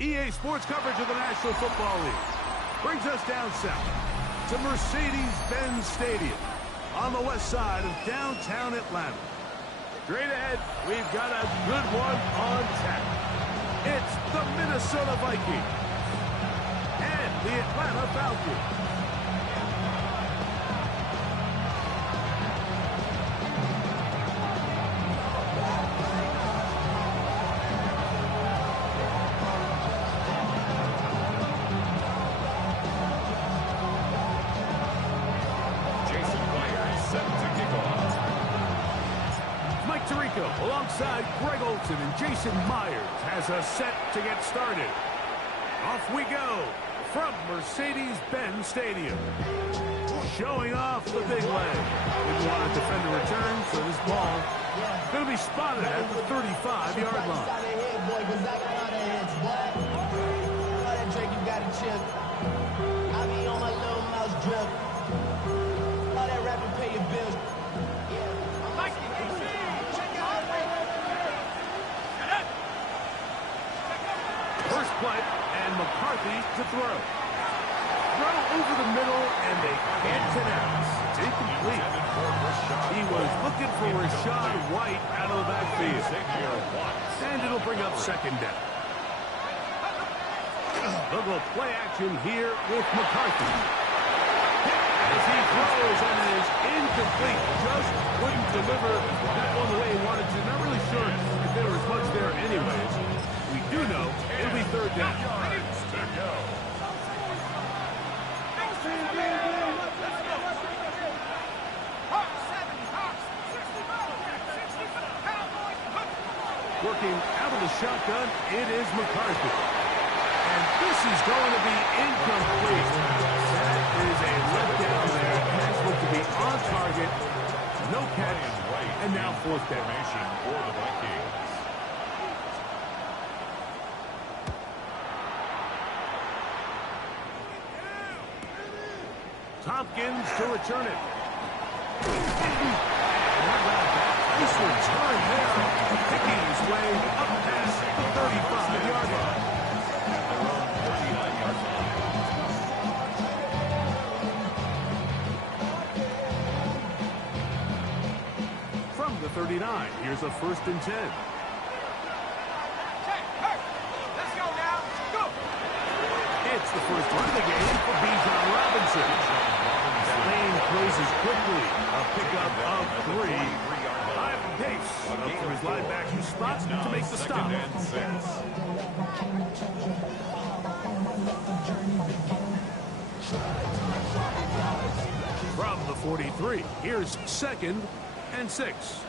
EA Sports coverage of the National Football League brings us down south to Mercedes-Benz Stadium on the west side of downtown Atlanta. Straight ahead, we've got a good one on tap. It's the Minnesota Vikings and the Atlanta Falcons. Alongside Greg Olsen and Jason Myers has us set to get started. Off we go from Mercedes-Benz Stadium. Showing off the big leg. Didn't want to defend a return, so this ball going to be spotted at the 35-yard line. First play, and McCarthy to throw. Throw over the middle, and they can't pronounce. It's incomplete. He was looking for Rashad White out of the backfield. And it'll bring up second down. They'll go play action here with McCarthy. As he throws, and it is incomplete. Just wouldn't deliver that one the way he wanted to. Not really sure if there was much there anyways. We do know it'll be third down. Working out of the shotgun, it is McCarthy. And this is going to be incomplete. That is a letdown there. Pass looked to be on target. No catch. And now fourth down. For the Vikings. Tompkins to return it. How about that? Nice return there. Picking his way up past the 35-yard line. From the 39, here's a 1st and 10. Let's go now. Go. It's the first run of the game for Bijan Robinson. That lane closes quickly. A pickup of 3. High pace. Up to his linebacker spot to make the stop. From the 43, here's 2nd and 6.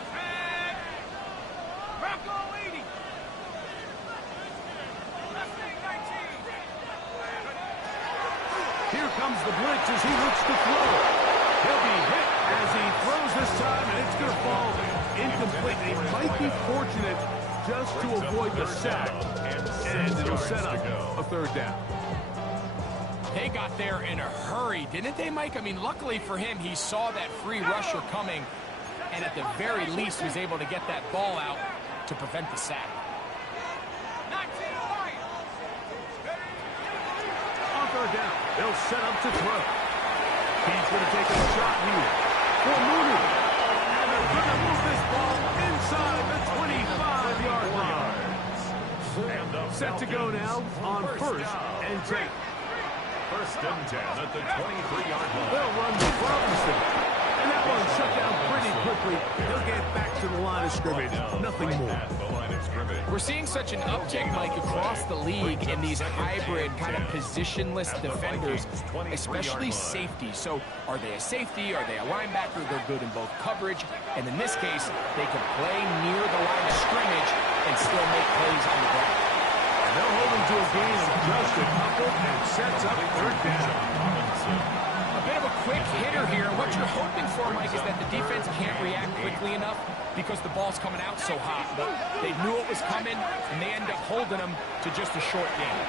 Here comes the blitz as he looks to throw. He'll be hit as he throws this time, and it's going to fall incomplete. He might be fortunate just to avoid the sack, and it'll set up a 3rd down. They got there in a hurry, didn't they, Mike? I mean, luckily for him, he saw that free rusher coming, and at the very least was able to get that ball out to prevent the sack. On 3rd down, they'll set up to throw. He's going to take a shot here for Mooney. And they're going to move this ball inside the 25-yard line. Set to go now on 1st and 10. 1st and 10 at the 23-yard line. They'll run with Robinson. And that one shut down pretty quickly. He'll get back to the line of scrimmage. Nothing more. We're seeing such an uptick, Mike, across the league in these hybrid kind of positionless defenders, especially safety. So are they a safety? Are they a linebacker? They're good in both coverage. And in this case, they can play near the line of scrimmage and still make plays on the ground. They'll hold him to a gain of just a couple and sets up 3rd down. A bit of a quick hitter here. What you're hoping for, Mike, is that the defense can't react quickly enough because the ball's coming out so hot. But they knew it was coming, and they end up holding them to just a short game.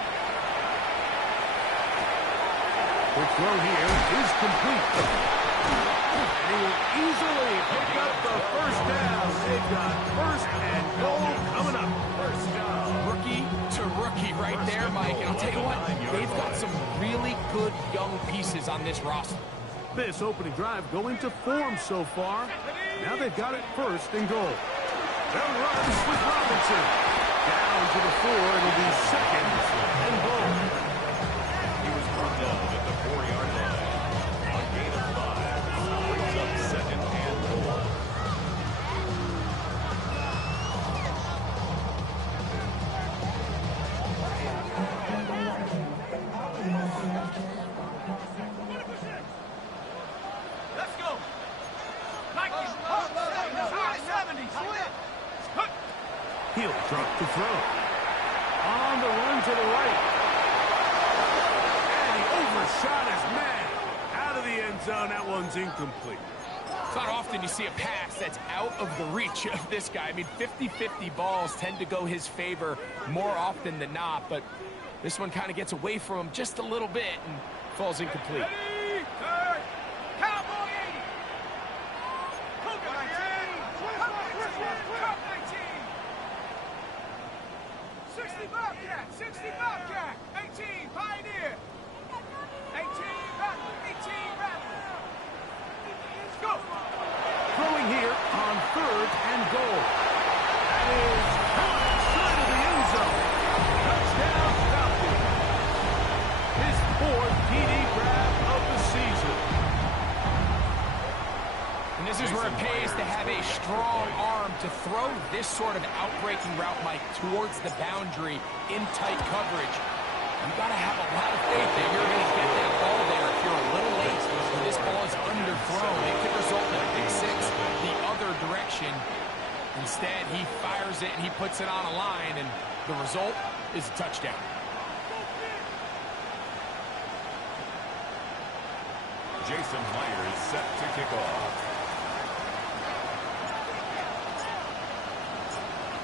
The throw here is complete. And he will easily pick up the 1st down. They've got 1st and goal coming up. 1st down. Rookie to rookie right there, Mike. And I'll tell you what, they've got some really good young pieces on this roster. This opening drive going to form so far. Now they've got it 1st and goal. They'll run with Robinson. Down to the 4. It'll be 2nd and goal. He was brought down at the 4-yard line. A gain of 5. Brings up 2nd and goal. Let's go. Vikings. He'll drop the throw. On the run to the right. And he overshot his man. Out of the end zone. That one's incomplete. It's not often you see a pass that's out of the reach of this guy. I mean, 50-50 balls tend to go his favor more often than not, but this one kind of gets away from him just a little bit and falls incomplete. Cowboy 80. Cougar 19. Cup 19. 60 Bobcat. 60 Bobcat. 18 Pioneer. 18 Rattler. 18 Rattler. Go. Throwing here on 3rd and goal. That is caught inside of the end zone. Touchdown Falcons. His 4th TD grab of the season. And this is where it pays to have a strong arm to throw this sort of outbreaking route, Mike, towards the boundary in tight coverage. You've got to have a lot of faith that you're going to get that ball there. If you're a little late when this ball is underthrown, it could result in a big 6 the other direction. Instead, he fires it and he puts it on a line, and the result is a touchdown. Jason Myers set to kick off.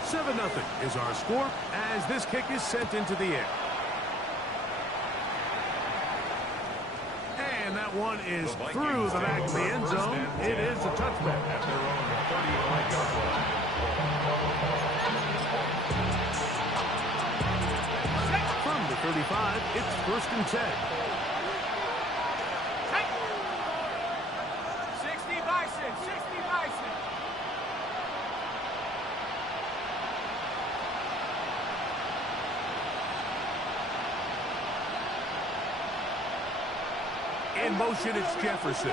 7-0 is our score as this kick is sent into the air. And And that one is through the back of the end zone. It is a touchback. At their own 35-yard line. From the 35, it's 1st and 10. 60 Bison, 60 Bison. In motion, it's Jefferson.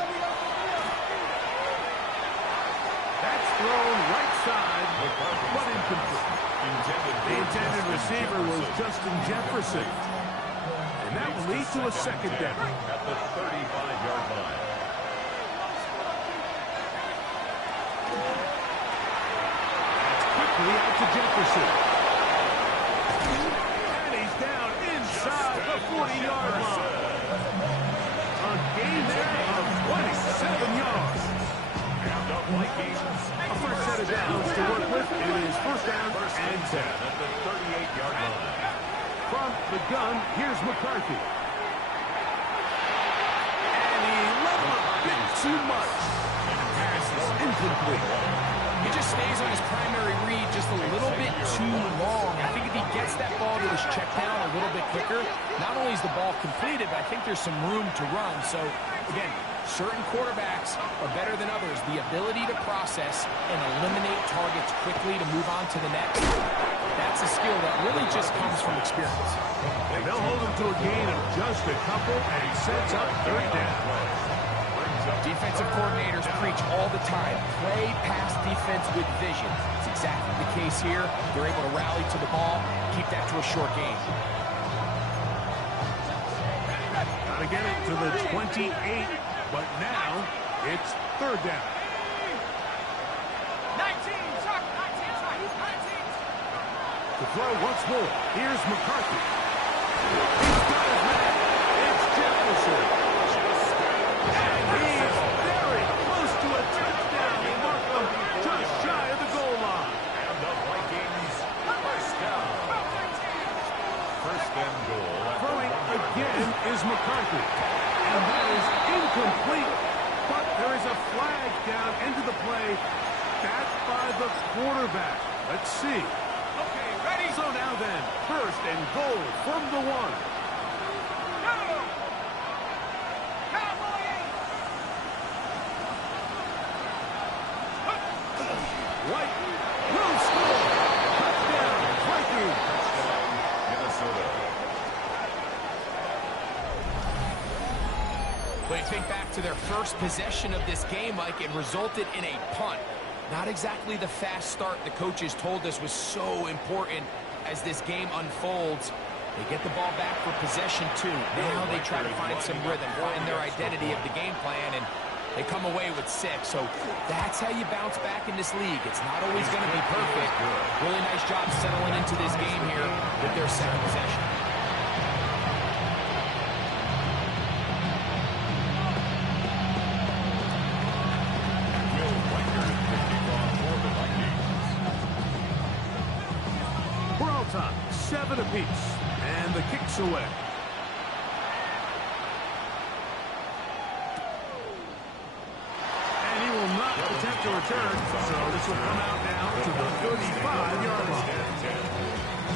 That's thrown right side, but incomplete. The intended receiver was Justin Jefferson. And that will lead to a 2nd down. At the 35-yard line. Quickly out to Jefferson. And he's down inside the 40-yard line. A gain there of 27 yards. And the Vikings. A first set of downs to work with. It is 1st down and 10. At the 38-yard line. From the gun, here's McCarthy. And he let him a bit too much. And the pass is incomplete. He just stays on his primary read just a little bit too long. I think if he gets that ball to his check down a little bit quicker, not only is the ball completed, but I think there's some room to run. So, again, certain quarterbacks are better than others. The ability to process and eliminate targets quickly to move on to the next, that's a skill that really just comes from experience. And they'll hold him to a gain of just a couple, and he sets up 3rd down. Defensive coordinators preach all the time, play pass defense with vision. It's exactly the case here. They're able to rally to the ball, keep that to a short game. Gotta get it to the 28, but now it's 3rd down. 19, Chuck, 19. To throw once more, here's McCarthy. He's got his man. It's Jefferson. And he's very close to a touchdown. He marked him just shy of the goal line. And the Vikings, 1st down. 1st and goal. Throwing again is McCarthy. And that is incomplete. But there is a flag down into the play. Backed by the quarterback. Let's see. Okay, ready? So now then, 1st and goal from the 1. Go! Cowboys! White will score. Touchdown, Vikings. Minnesota. But you think back to their first possession of this game, Mike, it resulted in a punt. Not exactly the fast start the coaches told us was so important as this game unfolds. They get the ball back for possession 2. Now they try to find some rhythm, find their identity of the game plan, and they come away with 6. So that's how you bounce back in this league. It's not always going to be perfect. Really nice job settling into this game here with their 2nd possession. We're all time, 7 apiece, and the kick's away. And he will not attempt to return, so this will come out now to the 35-yard line.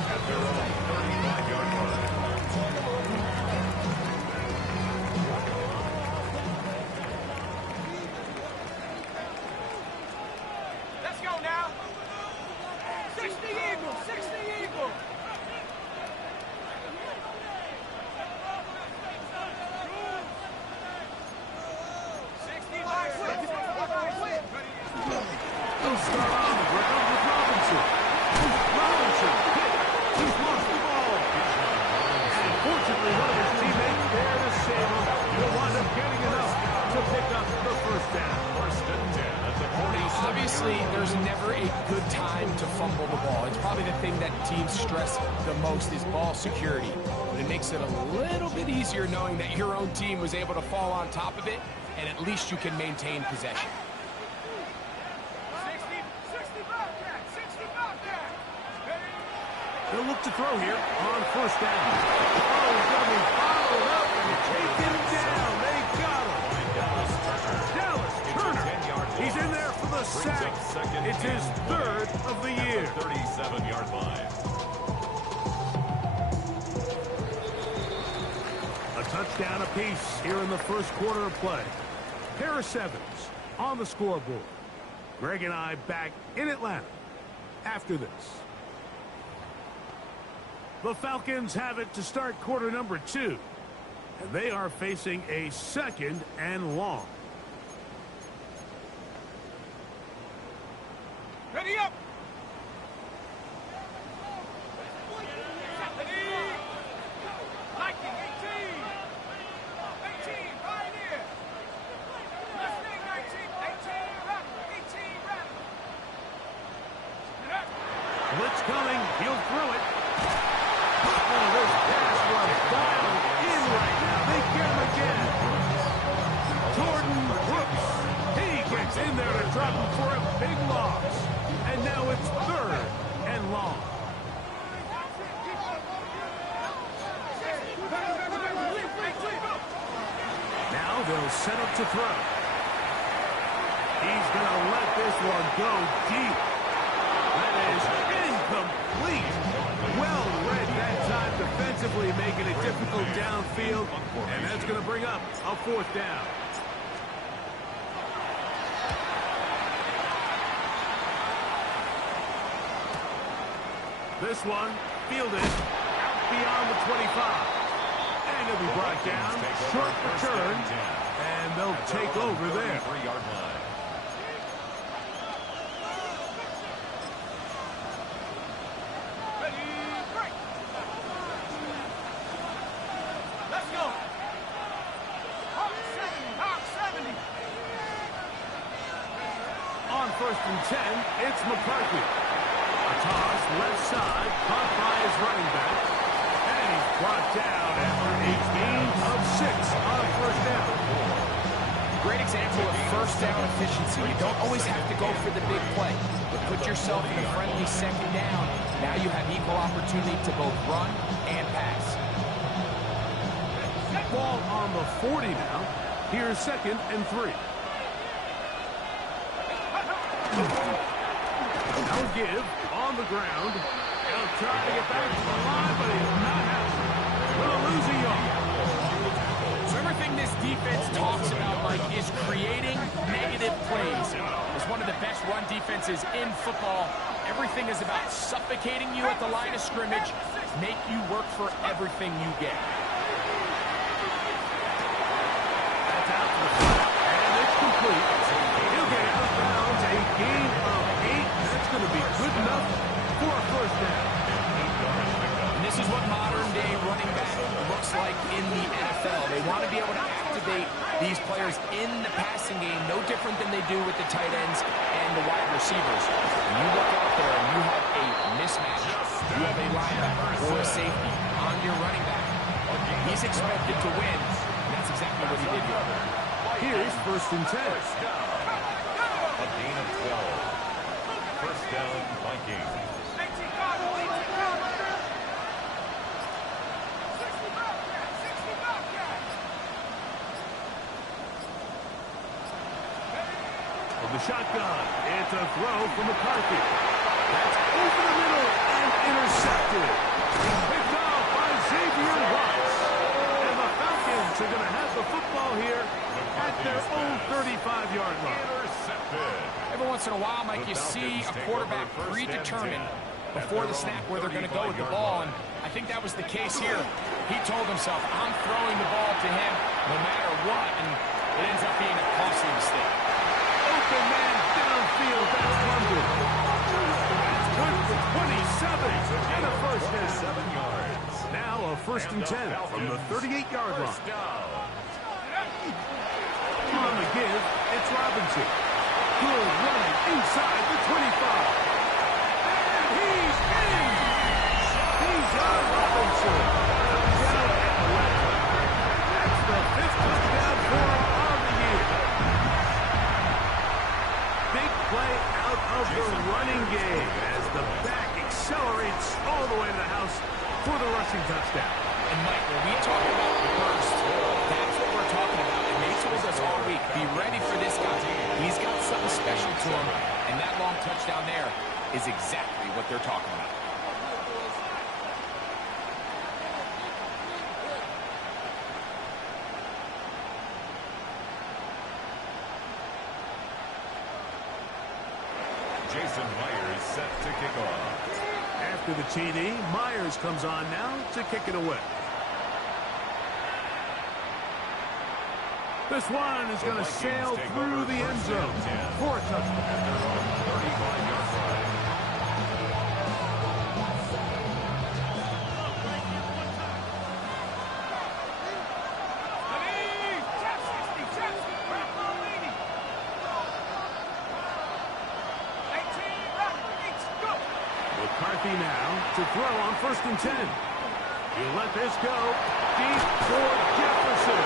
At their own 35-yard line. Let's go now. 60 Eagles, 60 Eagles. They'll start on the ground with Robinson. Robinson hit. He's lost the ball. And fortunately, one of his teammates there to save him. He'll wind up getting enough to pick up the 1st down. 1st and 10 at the 40. Obviously, there's never a good time to fumble the ball. It's probably the thing that teams stress the most is ball security. But it makes it a little bit easier knowing that your own team was able to fall on top of it, and at least you can maintain possession. 60 Bobcat, 60 Bobcat. They'll look to throw here on 1st down. Oh, he's going to be followed up and taken down. They got his third of the year. 37-yard line. A touchdown apiece here in the first quarter of play. Pair of sevens on the scoreboard. Greg and I back in Atlanta after this. The Falcons have it to start quarter number 2. And they are facing a 2nd and long. Ready up. Viking 18. 18, Pioneer. Mustang 19. 18, Raptor. 18, Raptor. Blitz coming. He'll throw it. Oh, this pass was dialed in right now. They get him again. Jordan Brooks. He gets in there to drop him for a big loss. And now it's 3rd and long. Now they'll set up to throw. He's going to let this one go deep. That is incomplete. Well read that time defensively, making it difficult downfield. And that's going to bring up a 4th down. This one fielded out beyond the 25. And he'll be brought down, short return, and they'll take over there. 3-yard line. Ready, break. Let's go. Hawk 70, Hawk 70. On 1st and 10, it's McCarthy. A toss left side, caught by his running back. And he's brought down after a gain of 6 on 1st down. Great example of first down efficiency. You don't always have to go for the big play, but put yourself in a friendly 2nd down. Now you have equal opportunity to both run and pass. Ball on the 40 now. Here's 2nd and 3. Now give on the ground. He'll try to get back to the line, but he's not happening. Going to lose a yard. So everything this defense talks about, Mike, is creating negative plays. It's one of the best run defenses in football. Everything is about suffocating you at the line of scrimmage, make you work for everything you get. That's out to the front, and it's complete. He'll get out of bounds, a gain of 8. That's going to be good enough for a 1st down. And this is what modern-day running back looks like in the NFL. They want to be able to activate these players in the passing game, no different than they do with the tight ends and the wide receivers. When you look out there and you have a mismatch, you have a linebacker or a safety on your running back, he's expected to win, and that's exactly what he did here. Here's 1st and 10. A gain of 12. 1st down, Vikings. 18 guard, 18 guard. 60 Bobcat, 60 Bobcat. From the shotgun, it's a throw from McCarthy. That's over the middle and intercepted. Picked off by Xavier Watts. And the Falcons are going to have the football here at their own 35-yard line. Intercepted. Every once in a while, Mike, you see a quarterback predetermined before the snap where they're going to go with the ball, and I think that was the case here. He told himself, I'm throwing the ball to him no matter what, and it ends up being a costly mistake. Open man downfield, that's London. That's good for 27 and a 1st down. 7 yards. Now a 1st and 10 from the 38-yard line. 1st down. On the give, it's Robinson. Good running inside the 25. And he's in. He's on Robinson. Touchdown at 11. That's the 5th touchdown for him on the year. Big play out of the running game as the back accelerates all the way to the house for the rushing touchdown. And Mike, when we talk about burst, that's what we're talking about. And they told us all week, be ready for this guy. He's got something special to him. And that long touchdown there is exactly what they're talking about. Jason Myers set to kick off. After the TD, Myers comes on now to kick it away. This one is going to sail through the end zone for a touchdown. At their own 35-yard line. McCarthy now to throw on 1st and 10. He'll let this go deep for Jefferson.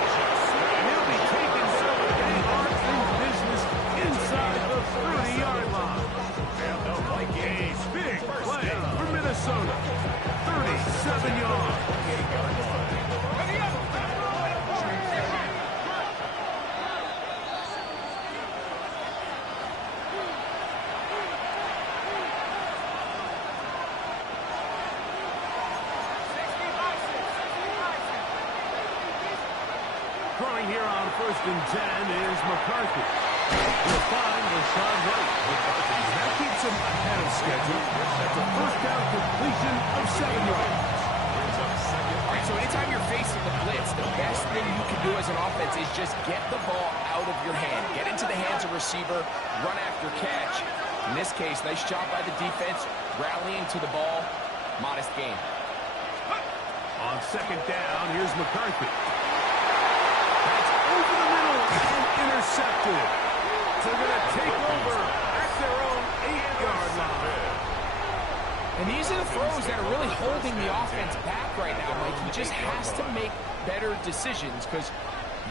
And he'll be taken down with a hard business inside the 30-yard line. And the Vikings. A big play for Minnesota. 37 yards. 28-yard line. Throwing here on 1st and 10 is McCarthy. He'll find Rashawn Wright. That keeps him ahead of schedule. That's a first down completion of 7 yards. All right, so anytime you're facing the blitz, the best thing you can do as an offense is just get the ball out of your hand. Get into the hands of receiver, run after catch. In this case, nice job by the defense, rallying to the ball. Modest gain. On 2nd down, here's McCarthy. That's over the middle and intercepted. So they're going to take over at their own 8-yard line. And these are the throws that are really holding the offense back right now. Like, he just has to make better decisions because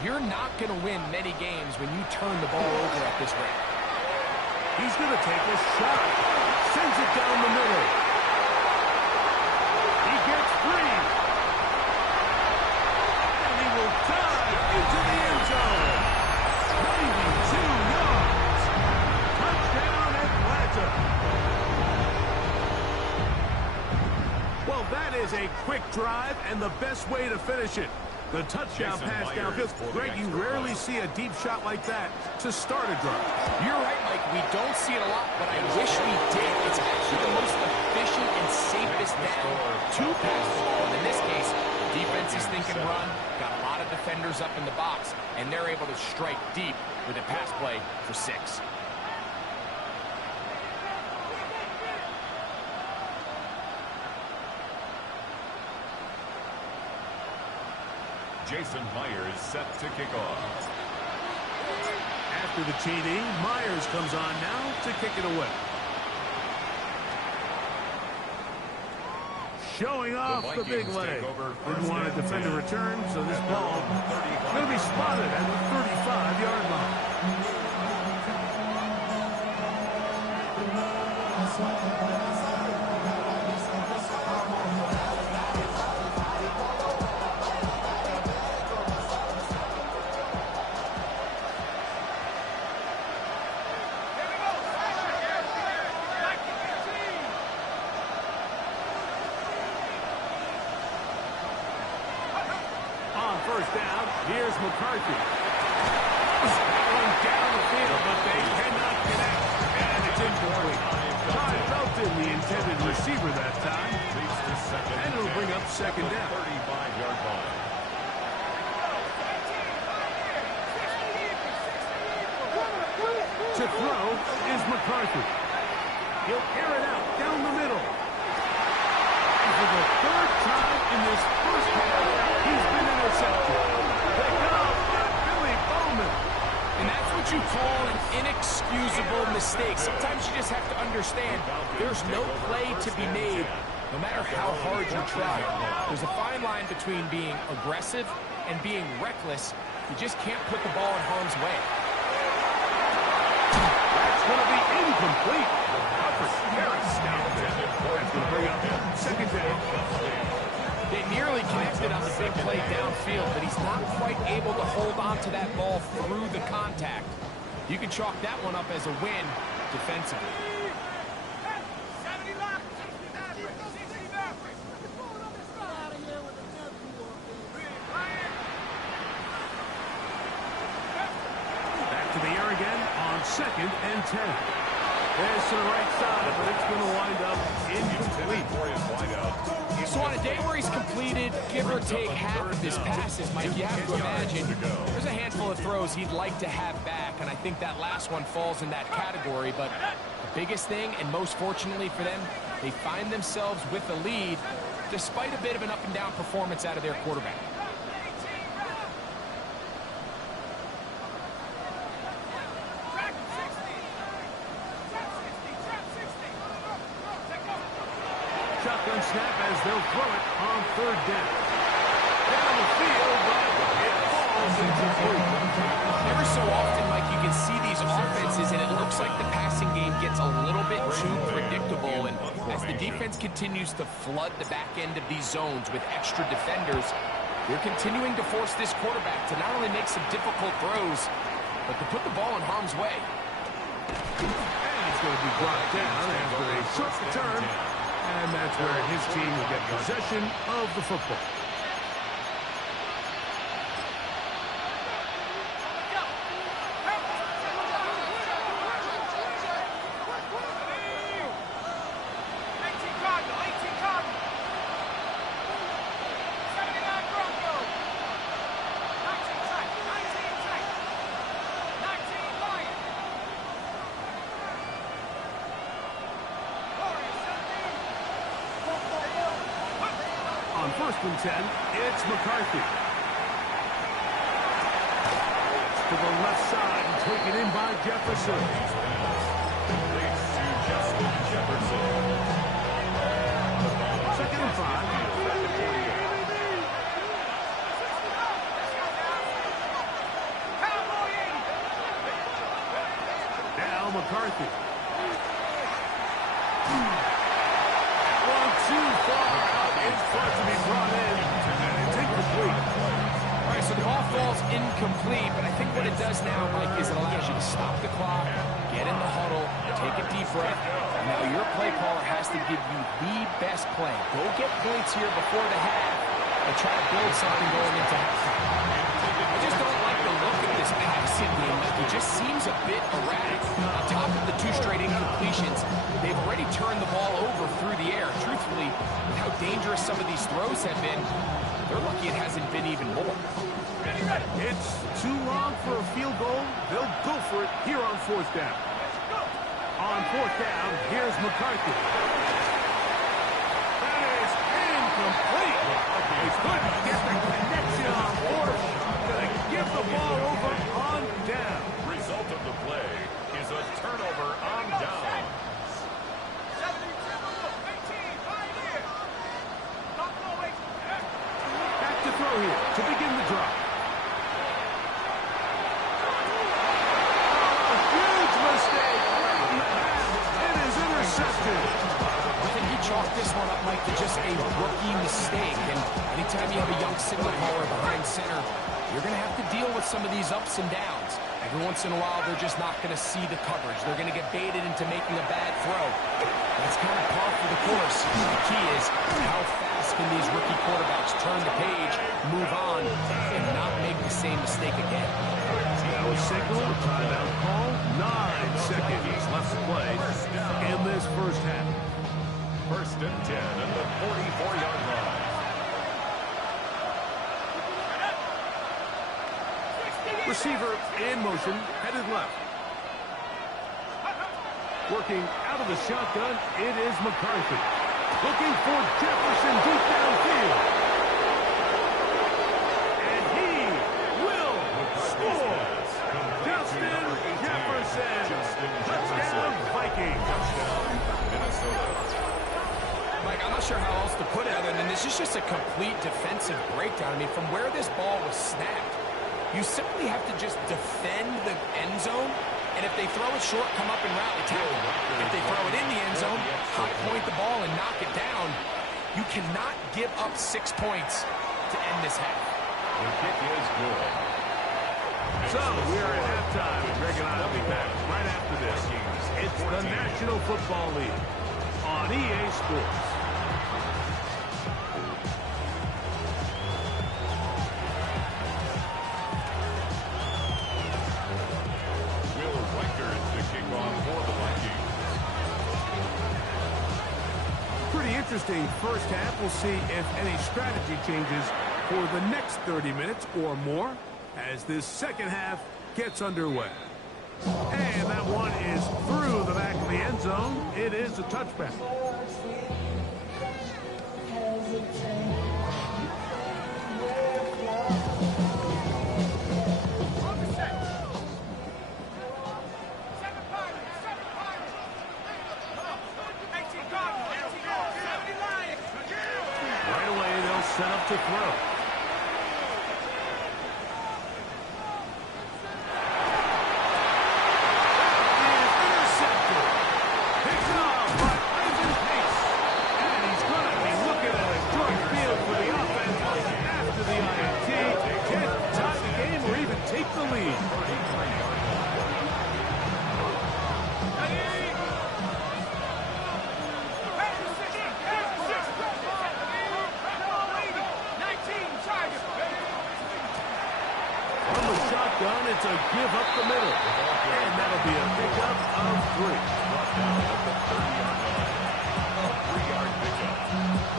you're not going to win many games when you turn the ball over at this rate. He's going to take a shot. Sends it down the middle. He gets free. And he will dive into the end zone. 92 yards. Touchdown Atlanta. Well, that is a quick drive and the best way to finish it. The touchdown pass downfield. Greg, you rarely see a deep shot like that to start a drive. You're right, Mike. We don't see it a lot, but I wish we did. It's actually the most efficient and safest down to pass the ball. And in this case, the defense is thinking run, got a lot of defenders up in the box, and they're able to strike deep with a pass play for 6. Jason Myers set to kick off. After the TD, Myers comes on now to kick it away. Showing off the big leg. Didn't want to defend a return, so this ball will be spotted at the 35-yard line. First down, here's McCarthy. Going down the field, but they cannot connect. And it's incomplete. Todd Felton, the intended receiver that time. And it'll bring up 2nd down. 35-yard line. To throw is McCarthy. He'll air it out down the middle. And for the 3rd time in this first half, he's been intercepted. Picked off by Billy Bowman. And that's what you call an inexcusable mistake. Sometimes you just have to understand there's no play to be made, no matter how hard you try. There's a fine line between being aggressive and being reckless. You just can't put the ball in harm's way. That's going to be incomplete. Harris down there. That's going to bring up 2nd down. They nearly connected on the big play downfield, but he's not quite able to hold on to that ball through the contact. You can chalk that one up as a win, defensively. 70 left, 60 back, 60 back. Back to the air again on 2nd and 10. There's to the right side, but it's going to wind up incomplete. So on a day where he's completed, give or take half of his passes, Mike, you have to imagine there's a handful of throws he'd like to have back, and I think that last one falls in that category. But the biggest thing, and most fortunately for them, they find themselves with the lead despite a bit of an up-and-down performance out of their quarterback. Shotgun snap as they'll throw it on 3rd down. Down the field, but it falls incomplete. Every so often, Mike, you can see these offenses, and it looks like the passing game gets a little bit too predictable. And as the defense continues to flood the back end of these zones with extra defenders, they're continuing to force this quarterback to not only make some difficult throws, but to put the ball in harm's way. And it's going to be brought down after a short return. And that's where his team will get possession of the football. On 1st and 10, it's McCarthy. To the left side and taken in by Jefferson. Second and 5. Now McCarthy. One too far out in front to be brought in, and it's incomplete. All right, so the ball falls incomplete, but I think what it does now, Mike, is it allows you to stop the clock, get in the huddle, take a deep breath. Now your play caller has to give you the best play. Go get points here before the half and try to build something going into halftime. I just don't like the look of this passing game. It just seems a bit erratic. On top of the 2 straight incompletions, they've already turned the ball over through the air. Truthfully, with how dangerous some of these throws have been, they're lucky it hasn't been even more. It's too long for a field goal. They'll go for it here on 4th down. On 4th down, here's McCarthy. That is incomplete. He couldn't get the connection on 4th. Gonna give the ball over on down. Result of the play is a turnover on down. Back to throw here to begin the drive. A huge mistake. It is intercepted. I think he chalked this one up, Mike, to just a rookie mistake. And anytime you have a young signal caller behind center, you're going to have to deal with some of these ups and downs. Every once in a while, they're just not going to see the coverage. They're going to get baited into making a bad throw. That's kind of par for the course. The key is how fast can these rookie quarterbacks turn the page, move on, and not make the same mistake again. Now a signal, timeout call, 9 seconds left to play in this first half. 1st and 10 at the 44-yard line. Receiver in motion, headed left. Working out of the shotgun, it is McCarthy. Looking for Jefferson deep downfield. And he will score. Justin Jefferson. Touchdown Vikings. Mike, I'm not sure how else to put it other than this is just a complete defensive breakdown. I mean, from where this ball was snapped, you simply have to just defend the end zone, and if they throw it short, come up and rally tackle. If they throw it in the end zone, high point the ball and knock it down. You cannot give up 6 points to end this half. The kick is good. So, we are at halftime, and Greg and I will be back right after this. It's the National Football League on EA Sports. Will Reichert to kick off for the Vikings. Pretty interesting first half. We'll see if any strategy changes for the next 30 minutes or more as this second half gets underway. And that one is through the back of the end zone. It is a touchback. Right away, they'll set up to throw. It's a give up the middle. And that'll be a pickup of 3. Brought down at the 30-yard line. A 3-yard pickup.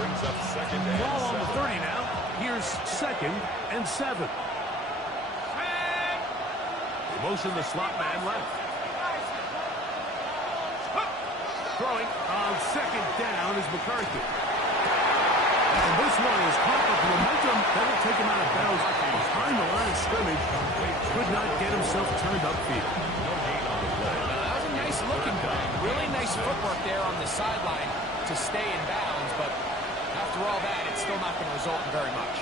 Brings up second and Ball on 7. the 30 now. Here's 2nd and 7. Motion the slot man left. Throwing on 2nd down is McCarthy. And this one is caught with momentum. That'll take him out of bounds behind the line of scrimmage. Could not get himself turned upfield. No gain on the play. That was a nice looking play. Really nice footwork there on the sideline to stay in bounds, but after all that, it's still not going to result in very much.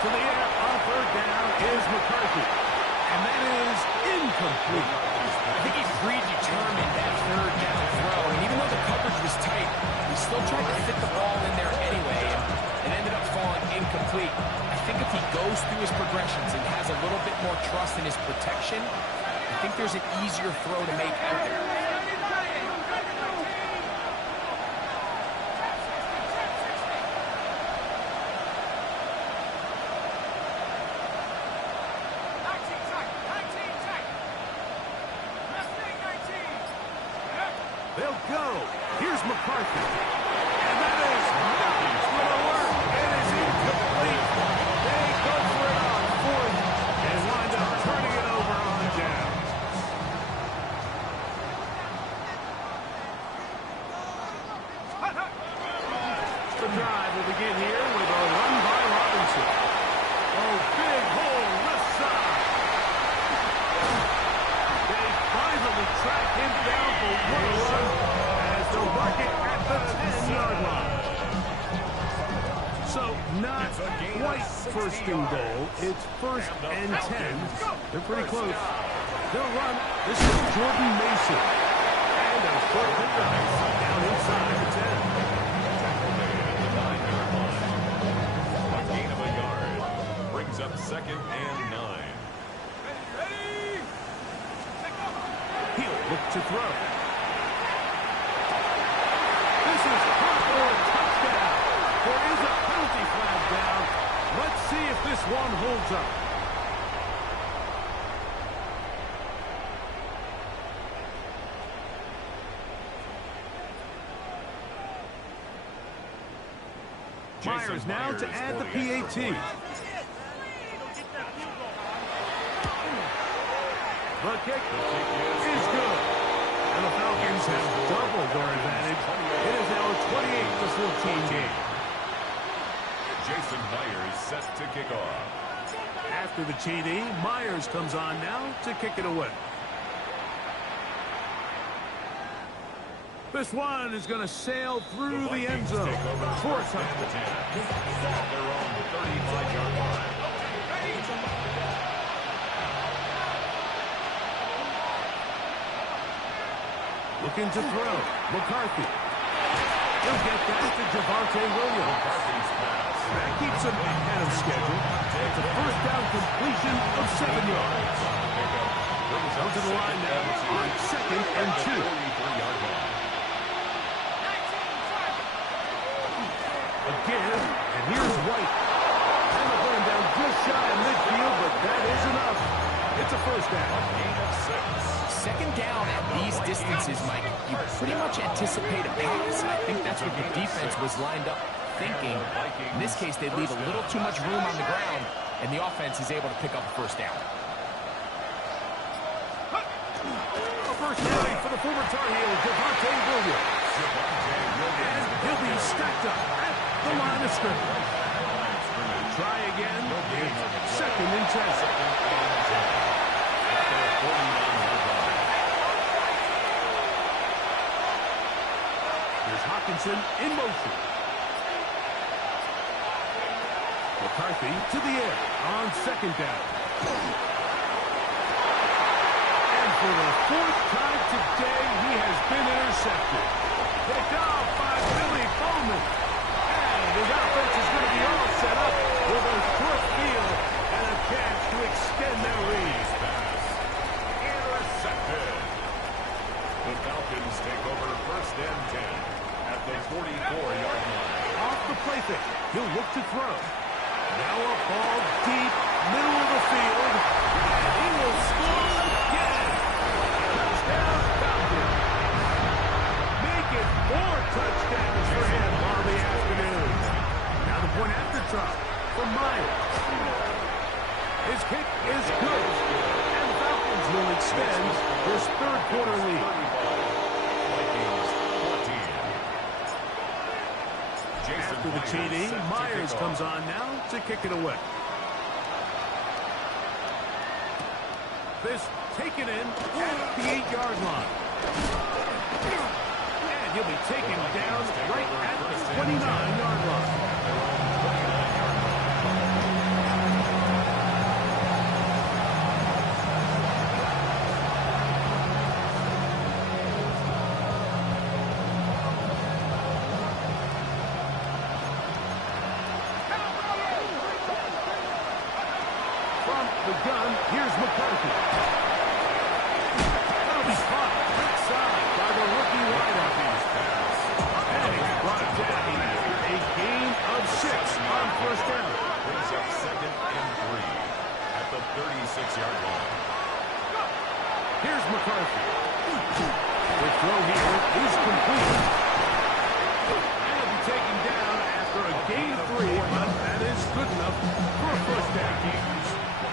To the air on 3rd down is McCarthy. And that is incomplete. I think he's predetermined that 3rd down throw, and even though the coverage was tight, he still tried to fit the ball in there anyway, and it ended up falling incomplete. I think if he goes through his progressions and has a little bit more trust in his protection, I think there's an easier throw to make out there. They'll go. Here's McCarthy. And that is not going to work. It is incomplete. They go for it on 4th and wind up turning it over on down. The drive will begin here with a run by Robinson. Oh, big hole left side. They finally track him down for one run as they'll mark it at the 10-yard line. So not quite 1st and goal. It's 1st and 10. They're pretty close. They'll run. This is Jordan Mason. And a short pickup down inside the 10. A gain of a yard. Brings up 2nd and 9. He'll look to throw. This is caught for a touchdown. There is a penalty flag down. Let's see if this one holds up. Myers now to add the PAT. The kick is good. And the Falcons have doubled their advantage. It is now a 28-14 game. Jason Myers set to kick off. After the TD, Myers comes on now to kick it away. This one is going to sail through the end zone for a touchdown. At their own 35-yard line. Looking to throw. McCarthy. He'll get that to Javonte Williams. That keeps him ahead of schedule. It's a first down completion of 7 yards. Down to the line now on 2nd and 2. Again, and here's White. And the ball down just shy of midfield, but that is enough. It's a first down. Gain of 6. Second down at these distances, Mike, you pretty much anticipate a pass. And I think that's what the defense was lined up thinking. In this case, they leave a little too much room on the ground, and the offense is able to pick up a first down. A first down for the former Tar Heel, Javonte Williams. And he'll be stacked up at the line of scrimmage. Try again. It's 2nd and 10. Here's Hawkinson in motion. McCarthy to the air on 2nd down. And for the 4th time today, he has been intercepted. Picked off by Billy Bowman. And his offense is going to be all set up with a short field and a chance to extend their lead. Intercepted. The Falcons take over 1st and 10 at the 44-yard line. Off the play fake. He'll look to throw. Now a ball deep, middle of the field. And he will score again. Touchdown Falcons. Make it 4 touchdowns for him on the afternoon. Now the point after try from Myers. His kick is good. And the Falcons will extend this 3rd quarter lead. After the TD, Myers comes on now to kick it away. This taken in at the 8-yard line. And he'll be taken down right at the 29-yard line. The gun, here's McCarthy. That'll be caught outside by the rookie wideout. And he's brought down. A gain of 6 on 1st down. Brings up 2nd and 3 at the 36-yard line. Here's McCarthy. The throw here is complete. And he'll be taken down after a gain of 3, but that is good enough for a first down.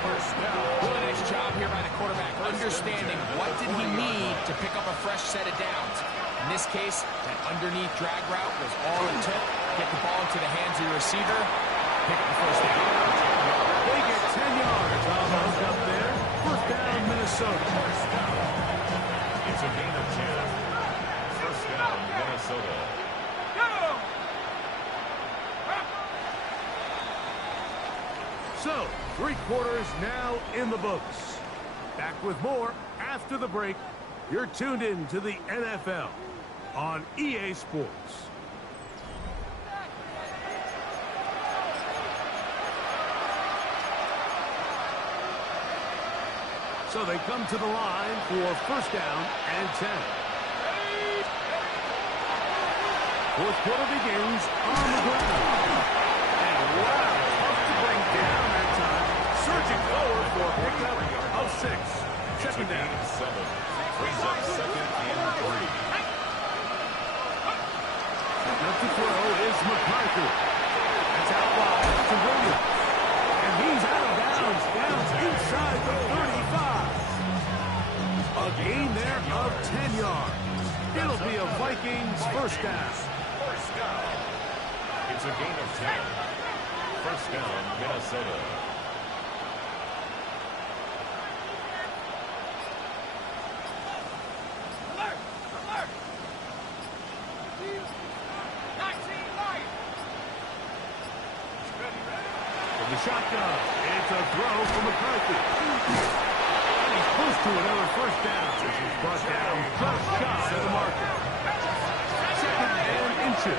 Really nice job here by the quarterback, understanding what did he need to pick up a fresh set of downs. In this case, that underneath drag route was all it took. Get the ball into the hands of your receiver, pick up the first down. They get 10 yards almost up there. First down, Minnesota. It's a gain of 10. First down, Minnesota. So, 3 quarters now in the books. Back with more after the break. You're tuned in to the NFL on EA Sports. So they come to the line for first down and 10. 4th quarter begins on the ground. And wow, tough to bring down that time. Surging forward for a pickup of 6. 2nd down. 7. Brings up 2nd and 3. Up to throw is McCarthy. That's out wide to Williams. And he's out of bounds down inside the 35. A gain there of 10 yards. It'll be a Vikings first down. It's a gain of 10. First down, Minnesota. The shotgun. It's a throw for McCarthy. And he's close to another first down. This is brought down just shy of the mark. inches.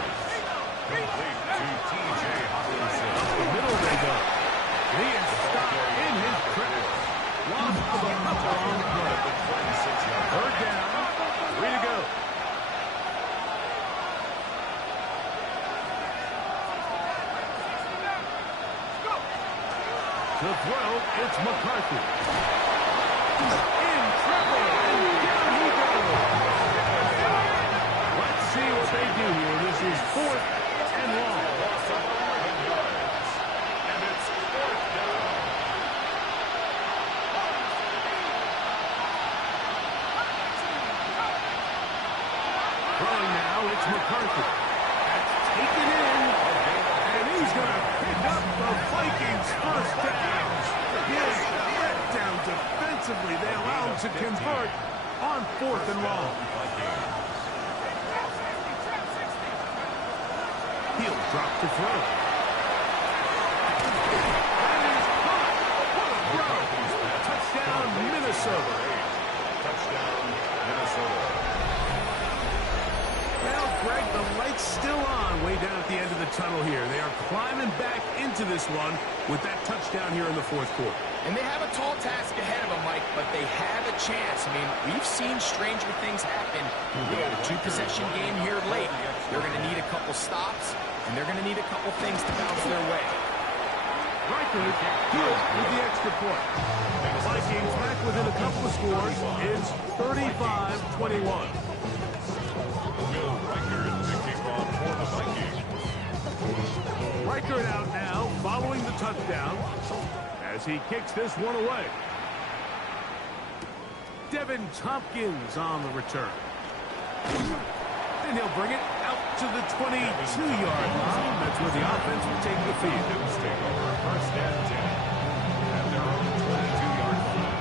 Complete to T.J. Hawkinson. Up the middle they go. He is stopped in his tracks. Lost the cover on the play. The 26-yard. Third down. 3 to go. To throw, it's McCarthy. In trouble, and down he goes. Let's see what they do here. This is 4th and long. Loss of 11 yards. And it's 4th down. Throwing now, it's McCarthy. That's taken in, and he's going to pick up the Vikings' first down. His let down defensively. They allow him to convert on 4th and long. He'll drop to throw. And he's caught. What a throw. Touchdown, Minnesota. Touchdown, Minnesota. Well, Greg, the light's still on way down at the end of the tunnel here. They are climbing back into this one with that touchdown here in the 4th quarter. And they have a tall task ahead of them, Mike, but they have a chance. I mean, we've seen stranger things happen. They have a 2-possession game here late. They're going to need a couple stops, and they're going to need a couple things to bounce their way. Reichert good with the extra point. Vikings back within a couple of scores. It's 35-21. Will Reichert to kick off for the Vikings. Reichert out now following the touchdown as he kicks this one away. Devin Tompkins on the return. And he'll bring it out to the 22-yard line. That's where the offense will take the field. News take over 1st and 10 at their own 22-yard line.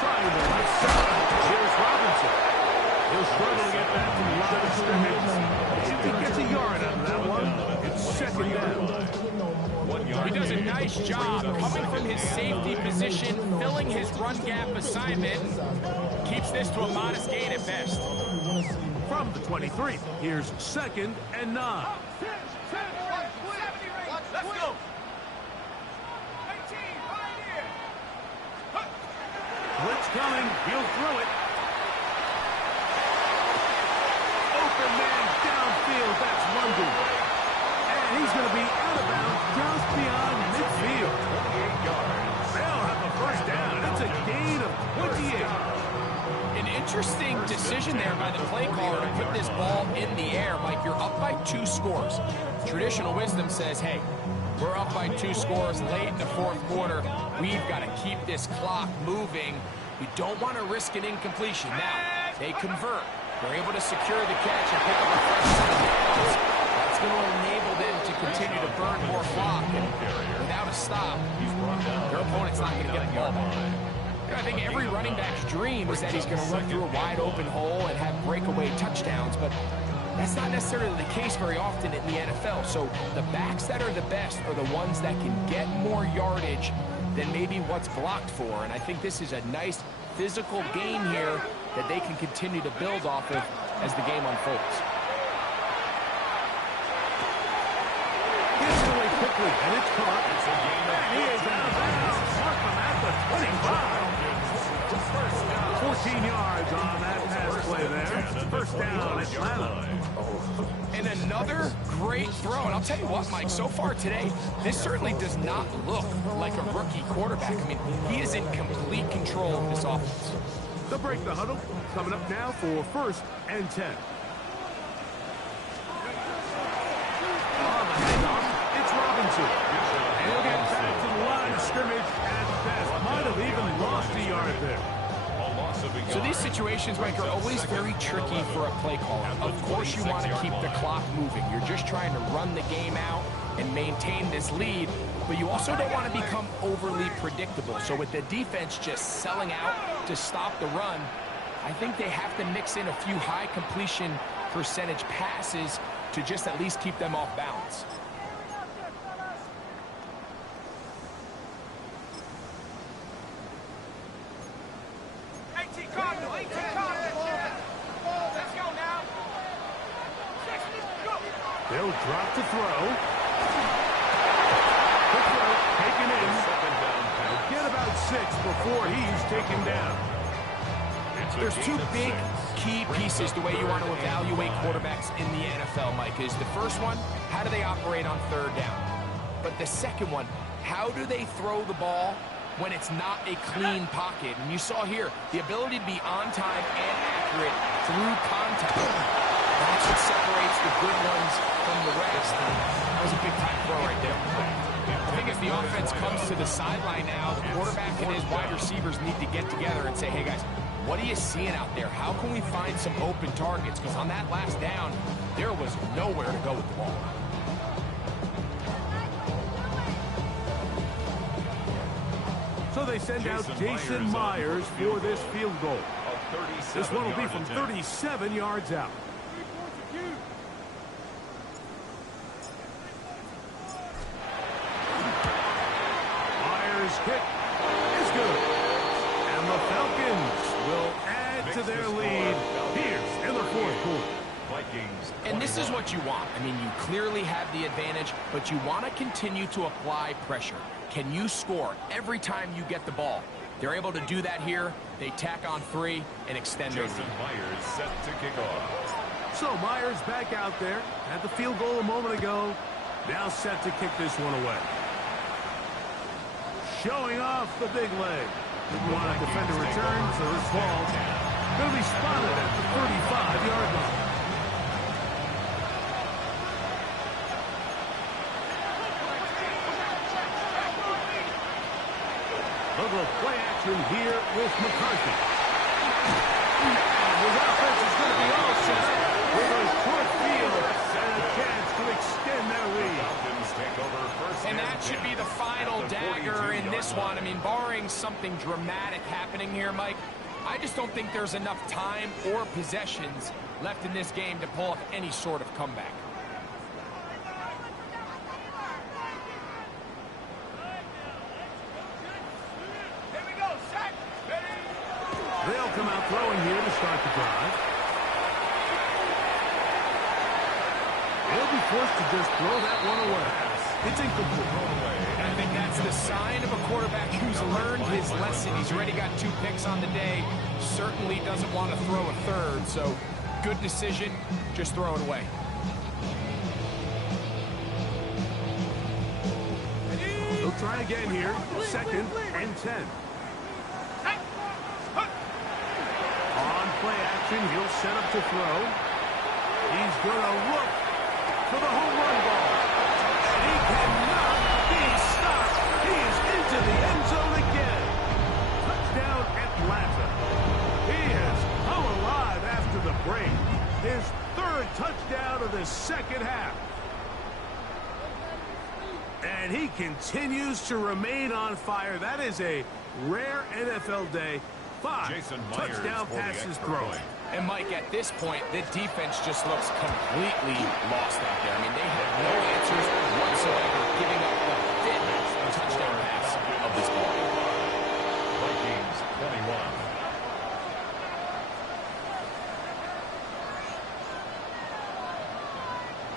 Trying the left side. Here's Robinson. He'll struggle to get back to the line of scrimmage. If he gets a yard out of that one, it's 2nd down. 1 yard. He does a nice job coming from his safety position, filling his run gap assignment. Keeps this to a modest gain at best. From the 23, here's 2nd and 9. Let's go. 18, right here. Blitz coming. He'll throw it. Open man downfield. That's London. And he's going to be out of bounds just beyond midfield. 28 yards. They'll have the first down. It's a gain of 28. An interesting decision there by the play caller to put this ball in the air. Mike, you're up by 2 scores. Traditional wisdom says, hey, we're up by 2 scores late in the 4th quarter. We've got to keep this clock moving. We don't want to risk an incompletion. Now, they convert. They're able to secure the catch and pick up a fresh set of downs. That's going to enable them to continue to burn more clock. And without a stop, their opponent's not going to get the ball back. I think every running back's dream is that he's going to run through a wide open hole and have breakaway touchdowns, but that's not necessarily the case very often in the NFL. So the backs that are the best are the ones that can get more yardage than maybe what's blocked for. And I think this is a nice physical game here that they can continue to build off of as the game unfolds. Gets away quickly, and it's caught. It's a gain of he is out of bounds. Mark him at the 25. 14 yards on that pass play there. First down, Atlanta. And another great throw. And I'll tell you what, Mike, so far today, this certainly does not look like a rookie quarterback. I mean, he is in complete control of this offense. They'll break the huddle. Coming up now for 1st and 10. On the handoff, it's Robinson. And he'll get back to the line of scrimmage at best. Might have even lost a yard there. So these situations, Mike, are always very tricky for a play caller. Of course you want to keep the clock moving. You're just trying to run the game out and maintain this lead, but you also don't want to become overly predictable. So with the defense just selling out to stop the run, I think they have to mix in a few high completion percentage passes to just at least keep them off balance. Drop to throw. The throw taken in. Get about 6 before he's taken down. There's two big key pieces the way you want to evaluate quarterbacks in the NFL, Mike, is the first one, how do they operate on third down? But the second one, how do they throw the ball when it's not a clean pocket? And you saw here, the ability to be on time and accurate through contact. That's what separates the good ones from the rest. And that was a big-time throw right there. I think as the offense comes to the sideline now, the quarterback and his wide receivers need to get together and say, hey, guys, what are you seeing out there? How can we find some open targets? Because on that last down, there was nowhere to go with the ball. So they send out Jason Myers for this field goal. This one will be from 37 yards out. Myers' kick is good. And the Falcons will add to their lead here in the fourth quarter. And this is what you want. I mean, you clearly have the advantage, but you want to continue to apply pressure. Can you score every time you get the ball? They're able to do that here. They tack on 3 and extend their lead. Myers set to kick off. So Myers back out there. Had the field goal a moment ago. Now set to kick this one away. Showing off the big leg. Didn't want to defend a return, so this ball going to be spotted at the 35-yard line. A little play action here with McCarthy. And his offense is going to be all set with a short field and a chance to extend their lead. And that should be the final dagger in this one. I mean, barring something dramatic happening here, Mike, I just don't think there's enough time or possessions left in this game to pull off any sort of comeback. They'll come out throwing here to start the drive. They'll be forced to just throw that one away. It's incomplete. And I think that's the sign of a quarterback who's learned his lesson. He's already got 2 picks on the day. Certainly doesn't want to throw a third. So good decision. Just throw it away. They'll try again here. 2nd and 10. On play action, he'll set up to throw. He's going to look for the home run ball. And he cannot be stopped. He is into the end zone again. Touchdown, Atlanta. He has come alive after the break. His 3rd touchdown of the second half. And he continues to remain on fire. That is a rare NFL day. 5 touchdown passes thrown. And, Mike, at this point, the defense just looks completely lost out there. I mean, they have no answers whatsoever, giving up the 5th touchdown pass of this ball. Vikings 21.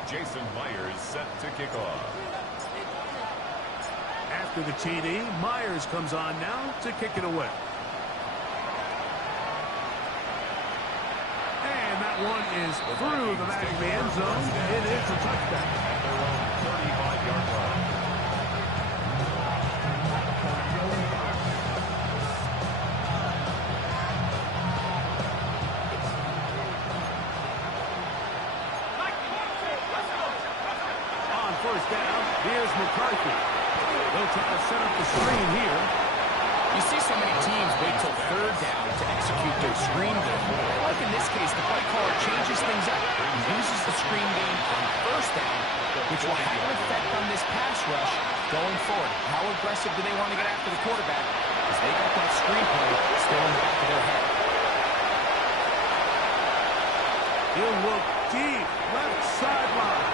Jason Myers set to kick off. After the TD, Myers comes on now to kick it away. And that one is through the back of the end zone. It is a touchdown. At their own 35-yard line. On first down, here's McCarthy. They'll try to set up the screen here. You see so many teams wait till 3rd down to execute their screen game. Like in this case, the play caller changes things up. He uses the screen game on 1st down, which will have an effect on this pass rush going forward. How aggressive do they want to get after the quarterback? Because they got that screen play still in the back of their head. He'll look deep, left sideline.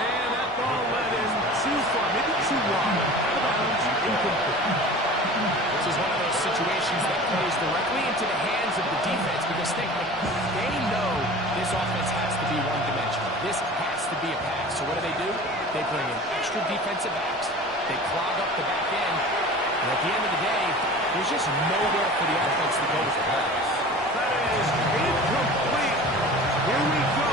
And that ball led in too far, maybe too long. Out of bounds, incomplete. This is one of those situations that plays directly into the hands of the defense because they know this offense has to be one-dimensional. This has to be a pass So what do? They bring in extra defensive backs. They clog up the back end. And at the end of the day, there's just nowhere for the offense to go with the ball. That is incomplete. Here we go.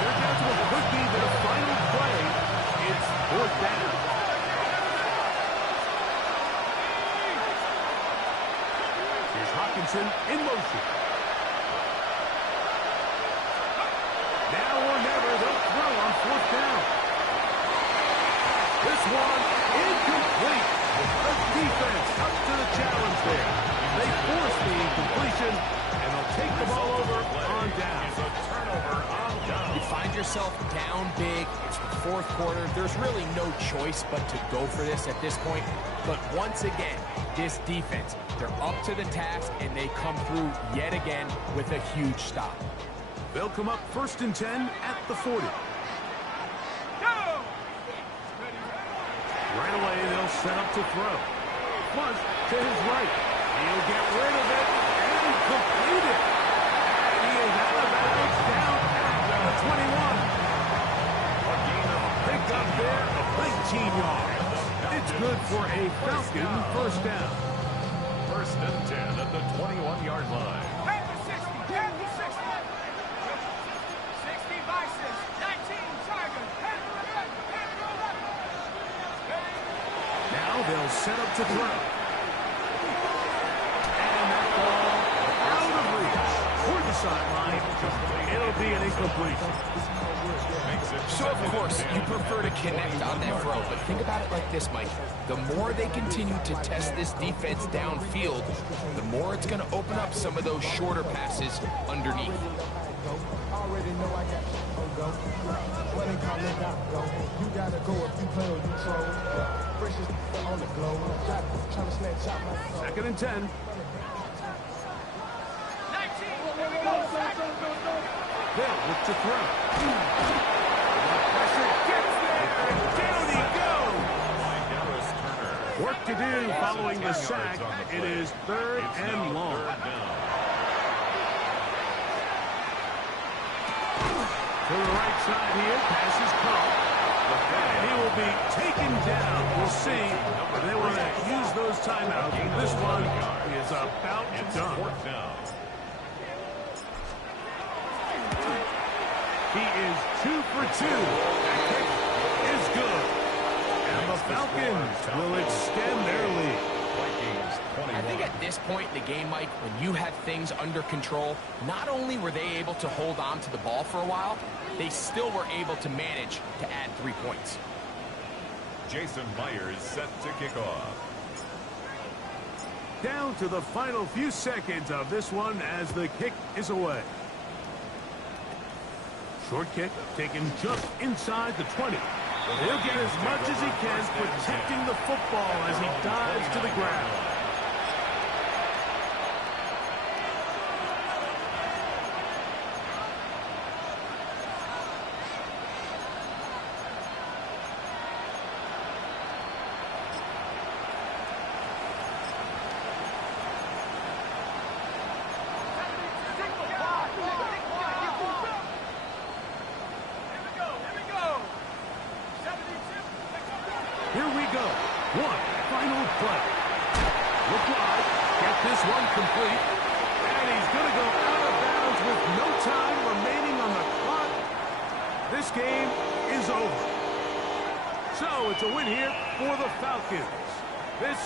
They're down to what could be their final play. It's fourth down. Here's Hawkinson in motion. Now or never, they'll throw on fourth down. This one incomplete. The defense up to the challenge there. They force the incompletion, and they'll take the ball over on down. It's a turnover on down. You find yourself down big. It's the fourth quarter. There's really no choice but to go for this at this point. But once again, this defense, they're up to the task, and they come through yet again with a huge stop. They'll come up 1st and 10 at the 40. Right away, they'll set up to throw. Flush to his right. He'll get rid of it and complete it. And he is out of bounds down at the 21. A gain of a pickup there of 19 yards. It's good for a Falcon first down. 1st and 10 at the 21-yard line. Head to 60, head to 60. 60 Vikings, 19 Tigers, head to 11, head to 11. Now they'll set up to throw. And that ball out of reach. Toward the sideline. It'll be an incompletion. So, of course, you prefer to connect on that throw, but think about it like this, Mike. The more they continue to test this defense downfield, the more it's going to open up some of those shorter passes underneath. Already know I got go. What they call it out go. You gotta go if you play or you troll. Freshest on the globe. Trying to snatch out my soul. 2nd and 10. 19, here we go. They'll look to throw. The pressure gets there. Down he goes. Dallas Turner. Work to do following the sack. It is 3rd and long. To the right side here, pass is caught. And he will be taken down. We'll see. They want to use those timeouts. This one is about done. 4th down. He is 2 for 2. That kick is good. And the Falcons will extend their lead. Vikings 21. I think at this point in the game, Mike, when you have things under control, not only were they able to hold on to the ball for a while, they still were able to manage to add 3 points. Jason Myers set to kick off. Down to the final few seconds of this one as the kick is away. Short kick taken just inside the 20. He'll get as much as he can protecting the football as he dives to the ground. Here we go. One final play. Look wide. Get this one complete. And he's going to go out of bounds with no time remaining on the clock. This game is over. So it's a win here for the Falcons. This